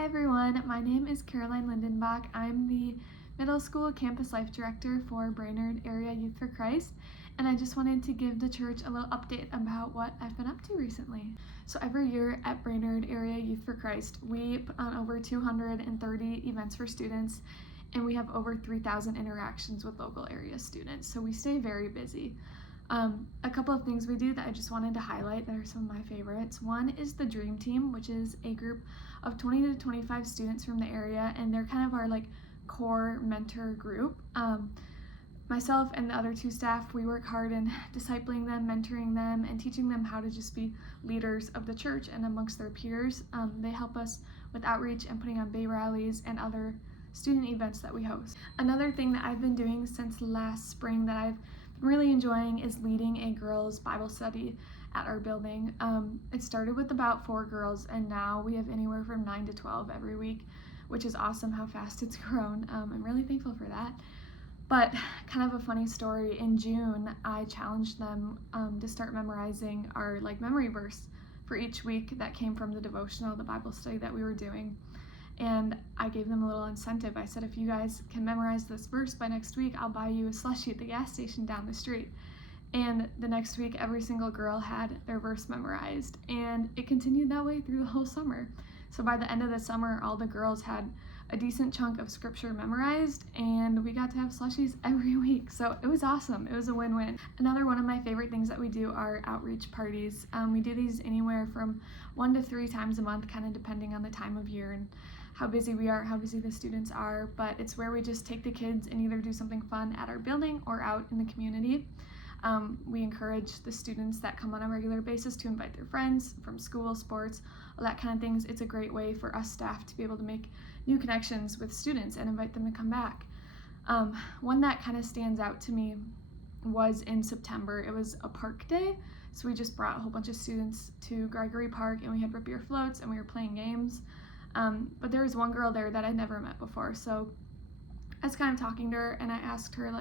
Hi everyone, my name is Caroline Lindenbach. I'm the Middle School Campus Life Director for Brainerd Area Youth for Christ, and I just wanted to give the church a little update about what I've been up to recently. So every year at Brainerd Area Youth for Christ, we put on over 230 events for students, and we have over 3,000 interactions with local area students, so we stay very busy. A couple of things we do that I just wanted to highlight that are some of my favorites. One is the Dream Team, which is a group of 20 to 25 students from the area, and they're kind of our core mentor group. Myself and the other two staff, we work hard in discipling them, mentoring them, and teaching them how to just be leaders of the church and amongst their peers. They help us with outreach and putting on Bay rallies and other student events that we host. Another thing that I've been doing since last spring that I've been really enjoying is leading a girls' Bible study at our building. It started with about 4 girls, and now we have anywhere from 9 to 12 every week, which is awesome how fast it's grown. I'm really thankful for that. But kind of a funny story, in June, I challenged them to start memorizing our memory verse for each week that came from the devotional, the Bible study that we were doing. And I gave them a little incentive. I said, if you guys can memorize this verse by next week, I'll buy you a slushie at the gas station down the street. And the next week, every single girl had their verse memorized, and it continued that way through the whole summer. So by the end of the summer, all the girls had a decent chunk of scripture memorized, and we got to have slushies every week. So it was awesome. It was a win-win. Another one of my favorite things that we do are outreach parties. We do these anywhere from 1 to 3 times a month, kind of depending on the time of year and how busy we are, how busy the students are, but it's where we just take the kids and either do something fun at our building or out in the community. We encourage the students that come on a regular basis to invite their friends from school, sports, all that kind of things. It's a great way for us staff to be able to make new connections with students and invite them to come back. One that kind of stands out to me was in September. It was a park day, so we just brought a whole bunch of students to Gregory Park, and we had root beer floats and we were playing games. But there was one girl there that I'd never met before, so I was kind of talking to her, and I asked her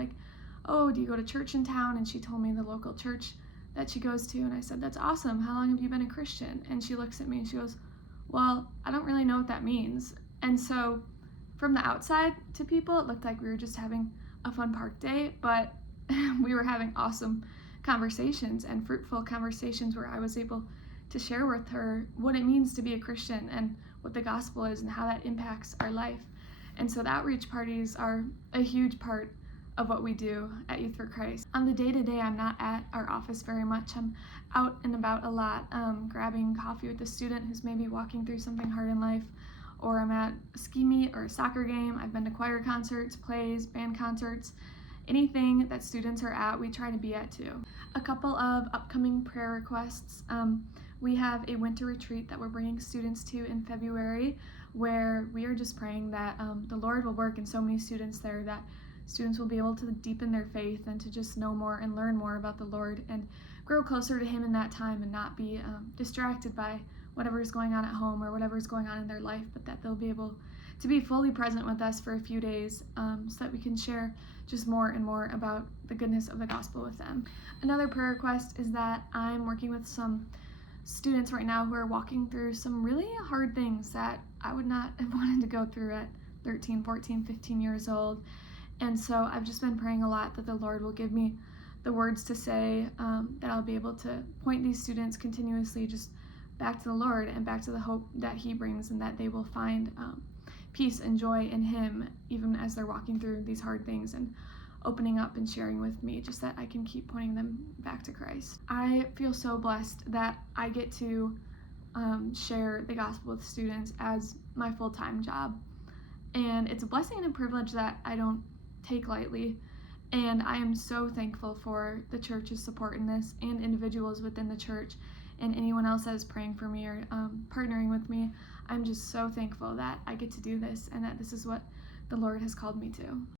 oh, do you go to church in town? And she told me the local church that she goes to, and I said, that's awesome. How long have you been a Christian? And she looks at me and she goes, well, I don't really know what that means. And so from the outside to people, it looked like we were just having a fun park day, but we were having awesome conversations and fruitful conversations where I was able to share with her what it means to be a Christian and what the gospel is and how that impacts our life. And so the outreach parties are a huge part of what we do at Youth for Christ. On the day-to-day, I'm not at our office very much. I'm out and about a lot, grabbing coffee with a student who's maybe walking through something hard in life, or I'm at a ski meet or a soccer game. I've been to choir concerts, plays, band concerts. Anything that students are at, we try to be at too. A couple of upcoming prayer requests. We have a winter retreat that we're bringing students to in February, where we are just praying that the Lord will work in so many students there, that students will be able to deepen their faith and to just know more and learn more about the Lord and grow closer to Him in that time and not be distracted by whatever is going on at home or whatever is going on in their life, but that they'll be able to be fully present with us for a few days so that we can share just more and more about the goodness of the gospel with them. Another prayer request is that I'm working with some students right now who are walking through some really hard things that I would not have wanted to go through at 13, 14, 15 years old. And so I've just been praying a lot that the Lord will give me the words to say, that I'll be able to point these students continuously just back to the Lord and back to the hope that He brings, and that they will find peace and joy in Him even as they're walking through these hard things and opening up and sharing with me, just that I can keep pointing them back to Christ. I feel so blessed that I get to share the gospel with students as my full-time job. And it's a blessing and a privilege that I don't take lightly, and I am so thankful for the church's support in this and individuals within the church and anyone else that is praying for me or partnering with me. I'm just so thankful that I get to do this and that this is what the Lord has called me to.